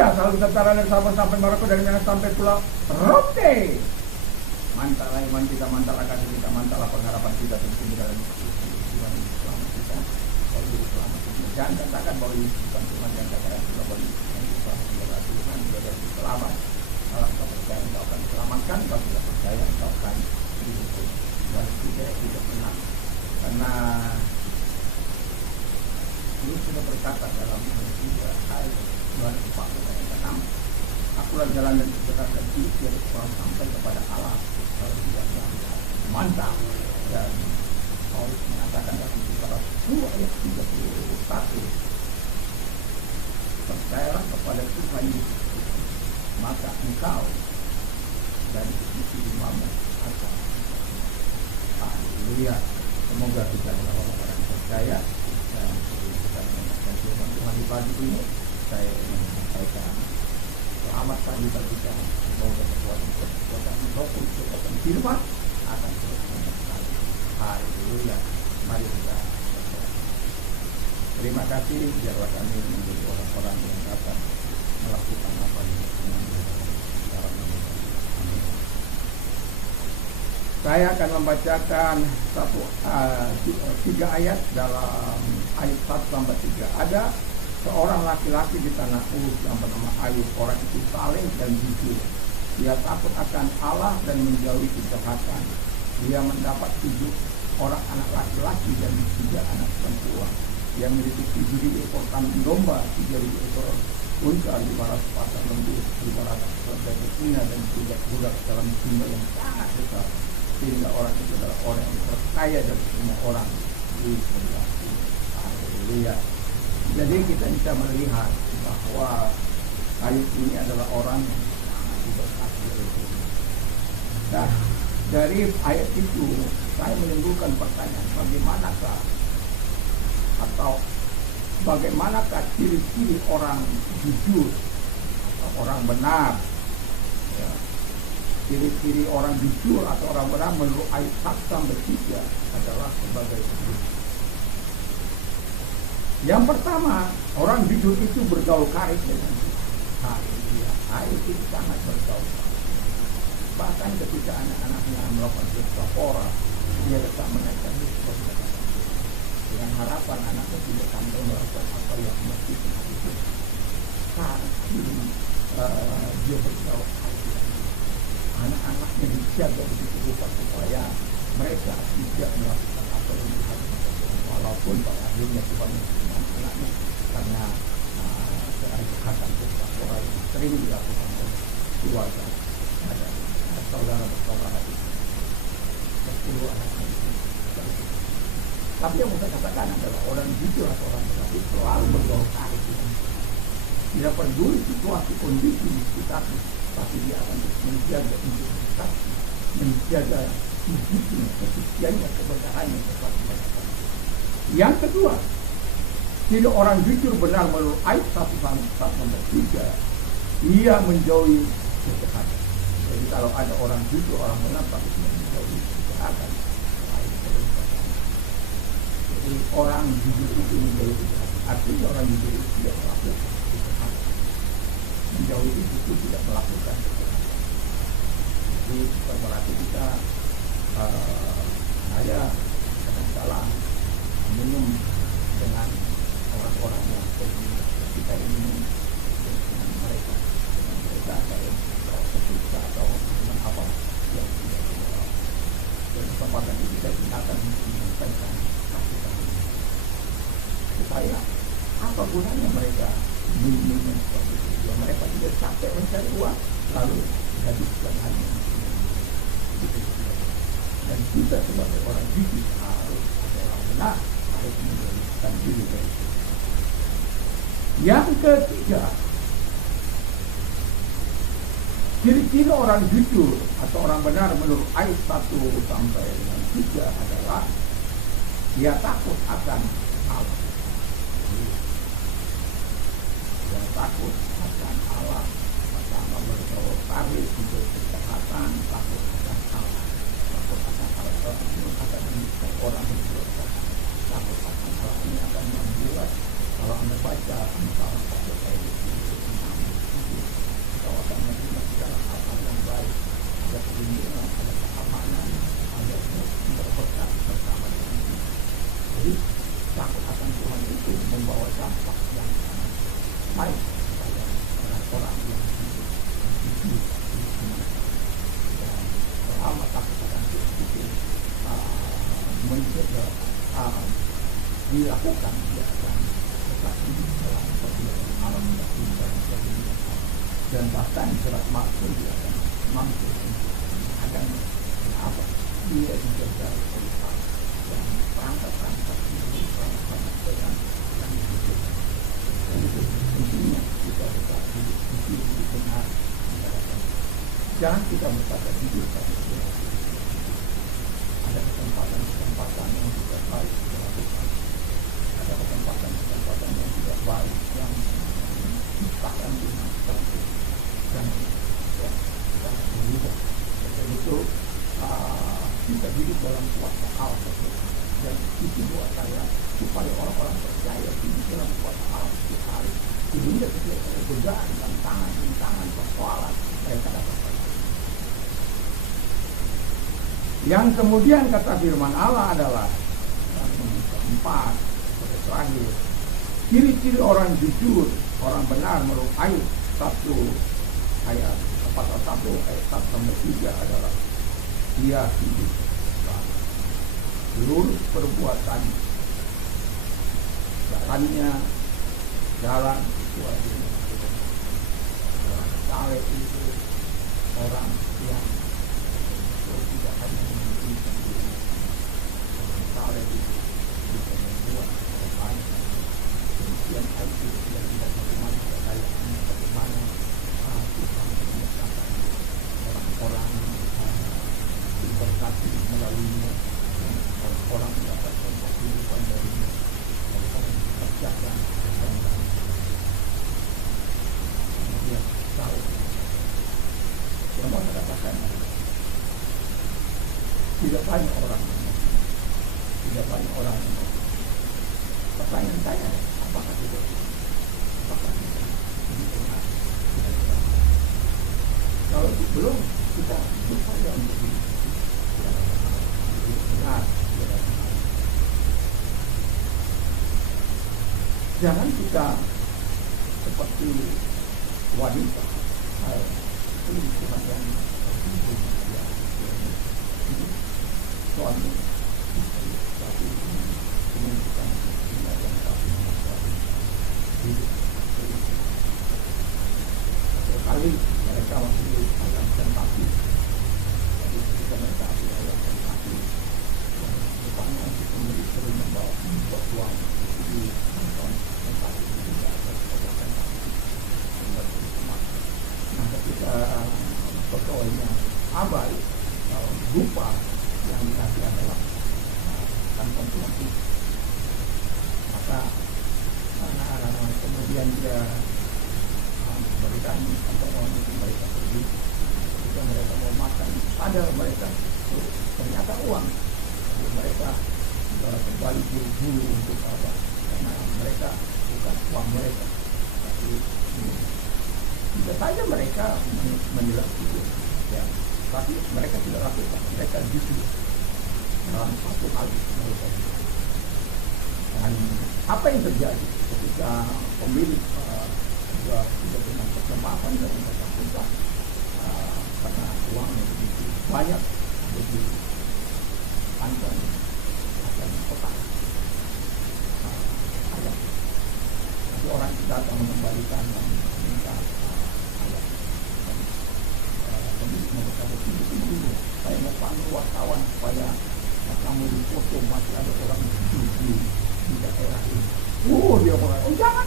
Asia selalu tentara dari Sabah sampai Maroko, dari Minang sampai Pulau Rote. Mantap iman kita, mantap akal kita, mantap pengharapan kita tentu di dalam Tuhan selamat kita. Kalau selamat kita jangan katakan bahwa Yesus bukan Tuhan, yang katakan kita bahwa Yesus adalah Tuhan, dia adalah selamat. Kalau kita percaya engkau akan diselamatkan, kalau tidak percaya engkau akan dihukum. Dan tidak pernah, karena Yesus sudah berkata dalam ayat 2:4-6, akulah jalan dan kebenaran dan hidup, yang orang sampai kepada Allah kalau tidak melanggar. Mantap. Dan Paulus mengatakan dalam Galatia 2 ayat 31, percayalah kepada Tuhan Yesus, maka engkau dari sisi imamu akan. Haleluya. Semoga kita adalah orang-orang yang percaya, dan kita mendengarkan firman Tuhan di pagi ini. Saya ingin menyampaikan selamat pagi bagi kita. Semoga kekuatan firman akan terus menyertai. Haleluya. Mari kita berdoa. Terima kasih, biarlah kami menjadi orang-orang yang dapat melakukan apa yang dalam nama Amin. Saya akan membacakan 3 ayat dalam ayat 1-3. Ada seorang laki-laki di tanah Uz yang bernama Ayub. Orang itu saleh dan jujur. Dia takut akan Allah dan menjauhi kejahatan. Dia mendapat 7 orang anak laki-laki dan 3 anak perempuan. Dia memiliki 7.000 ekor kambing domba, 3.000 ekor unta, 500 pasang lembu, 500 ekor betina, dan 3 budak dalam jumlah yang sangat besar. Sehingga orang itu adalah orang yang terkaya dari semua orang di sebelah ini. Haleluya. Jadi kita bisa melihat bahwa Ayub ini adalah orang yang sangat diberkati oleh Tuhan. Nah, dari ayat itu saya menimbulkan pertanyaan, bagaimanakah ciri-ciri orang jujur atau orang benar? Ya. Ciri-ciri orang jujur atau orang benar menurut ayat 1-3 adalah sebagai berikut. Yang pertama, orang jujur itu bergaul karib dengan Tuhan. Haleluya. Ayat itu sangat bergaul karib. Bahkan ketika anak-anaknya melakukan berkapora, dia tetap menaikkan Yesus dengan harapan anaknya tidak sampai melakukan apa yang mesti itu. Tapi dia bergaul karib. Anak-anaknya dijaga begitu rupa supaya mereka tidak melakukan apa yang Tuhan lakukan. Walaupun pada akhirnya Tuhan menghina anaknya karena kejahatan berkapora yang sering dilakukan oleh keluarga dan saudara-saudara itu. 10 anak itu. Tapi yang saya katakan adalah orang jujur atau orang benar itu selalu bergaul karib. Tidak peduli situasi kondisi di sekitarnya, tapi dia akan menjaga integritas, menjaga hidupnya, kesuciannya, kebenarannya seperti mereka. Yang kedua, tidak orang jujur benar menurut ayat 1-3, ia menjauhi kejahatan. Jadi kalau ada orang jujur, orang benar, tapi tidak menjauhi kejahatan. Jadi orang jujur itu menjauhi kejahatan. Artinya orang jujur itu tidak melakukan kejahatan. Menjauhi itu tidak melakukan kejahatan. Jadi berarti kita saya kadang-kadang minum dengan orang-orang yang kita ingin dengan mereka saya sesuka atau dengan apa yang tidak berdoa. Dan kesempatan ini kita gunakan untuk menyampaikan kasih sayang. Supaya apa gunanya mereka minum seperti itu? Ya, mereka tidak capek mencari uang, lalu habiskan hanya dan kita sebagai orang jujur harus adalah benar, harus menjadikan diri dari itu. Yang ketiga, ciri-ciri orang jujur atau orang benar menurut ayat 1-3 adalah dia takut akan Allah. Dia takut akan Allah. Pertama bergaul karib, untuk kejahatan, takut akan Allah. Takut akan Allah akan membuat orang berdosa. Takut akan Allah ini akan membuat kalau Anda baca misalnya 1 ayat 6 baik kepada orang-orang yang hidup jujur dan selama takut akan Tuhan itu dilakukan dia akan tetap hidup dalam perbuatan alam dan bahkan surat maksud dia akan mampu untuk akan apa dia dijaga oleh dan perangkat-perangkat perangkat-perangkat yang dibutuhkan. Dan itu intinya kita tetap hidup benar. Jangan kita berkata hidup tapi ada kesempatan yang tidak baik kita lakukan. Ada kesempatan yang tidak baik yang diciptakan di masyarakat dan kita berubah. Jadi itu kita hidup dalam kuasa Allah dan itu buat saya supaya orang-orang percaya hidup dalam kuasa Allah setiap hari sehingga setiap ada godaan, tantangan, persoalan mereka dapat. Yang kemudian kata firman Allah adalah yang keempat terakhir, ciri-ciri orang jujur, orang benar menurut ayat 1 ayat 1 adalah dia hidup seluruh perbuatan jalannya jalan sesuai dengan orang saleh itu orang yang tidak hanya menginginkan diri, orang saleh itu bisa membuat orang lain demikian itu yang tidak bagaimana kekayaannya bagaimana Tuhan menyatakan orang-orang diberkati melaluinya dan orang-orang mendapatkan kehidupan darinya, orang-orang dikerjakan dan kemudian saleh yang mau saya katakan tidak banyak orang yang pertanyaan saya apakah tidak benar kalau belum kita berupaya untuk benar. Jangan kita seperti wanita Tuhan yang suami istri tapi menunjukkan yang sekali mereka masih ayam dan kaki jadi ketika mereka ayam dan kaki depannya untuk pemilik sering membawa uang di nonton dan kaki tidak ada ayam dan kaki nah ketika pegawainya abai lupa yang dikasih adalah kantong tulang itu maka kemudian dia memberikan kantong uang itu mereka pergi ketika mereka mau makan ada mereka ternyata uang jadi mereka kembali buru-buru untuk apa karena mereka bukan uang mereka tapi bisa saja mereka menilai itu ya tapi mereka tidak lakukan mereka justru dalam satu kali mereka dan apa yang terjadi ketika pemilik juga tidak dengan kesempatan dan mereka sudah karena uangnya begitu banyak jadi kantong akan kotak ayam jadi orang datang mengembalikan dan meminta ayam pemilik berkata tunggu saya mau panggil wartawan supaya kamu di foto masih ada orang di daerah ini. Dia bilang, oh jangan.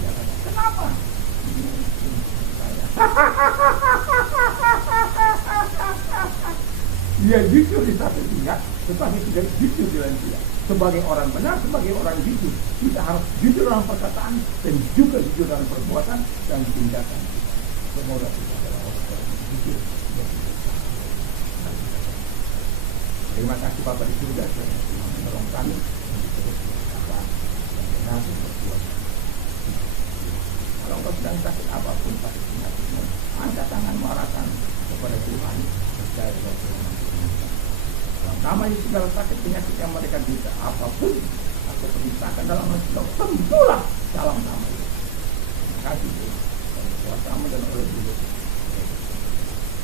Dia kata, kenapa? Dia jujur di satu pihak, tetapi tidak jujur di lain pihak. Sebagai orang benar, sebagai orang jujur, kita harus jujur dalam perkataan dan juga jujur dalam perbuatan dan tindakan kita. Semoga kita adalah orang-orang yang jujur. Terima kasih Bapak di surga telah menolong kami untuk terus berkata dan benar berbuat. Kalau engkau sedang sakit apapun sakit penyakitmu, angkat tangan arahkan kepada Tuhan, percaya kepada Tuhan. Dalam nama Yesus segala sakit penyakit yang mereka derita apapun atau perintahkan dalam Yesus sembuhlah dalam nama Yesus. kasih buat kamu dan oleh dulu.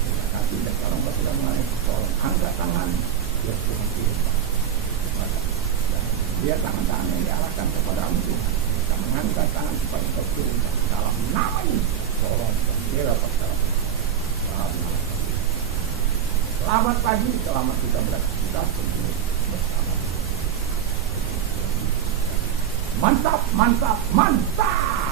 Terima kasih. Dan kalau Bapak sudah mulai tolong angkat tangan, biar Tuhan kita. Dan biar tangan-tangan yang diarahkan kepadamu Tuhan. Kita mengangkat tangan supaya kita turunkan dalam nama Yesus. Tolong dan dia dapat dalam. Selamat pagi, selamat kita beraktivitas bersama. Mantap, mantap, mantap.